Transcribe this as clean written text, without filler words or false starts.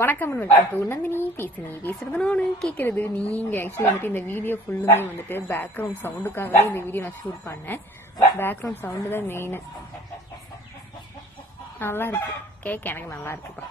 வணக்கம் welcome to Nandini பேசுறது நான் கேட்கறது நீங்கள் ஆக்சுவலி வந்துட்டு இந்த வீடியோ ஃபுல்லுமே வந்துட்டு பேக்ரவுண்ட் சவுண்டுக்காகவே இந்த வீடியோ நான் ஷூட் பண்ணேன். பேக்ரவுண்ட் சவுண்டு தான் மெயின். நல்லா இருக்கு, கேட்க எனக்கு நல்லா இருக்குப்பா.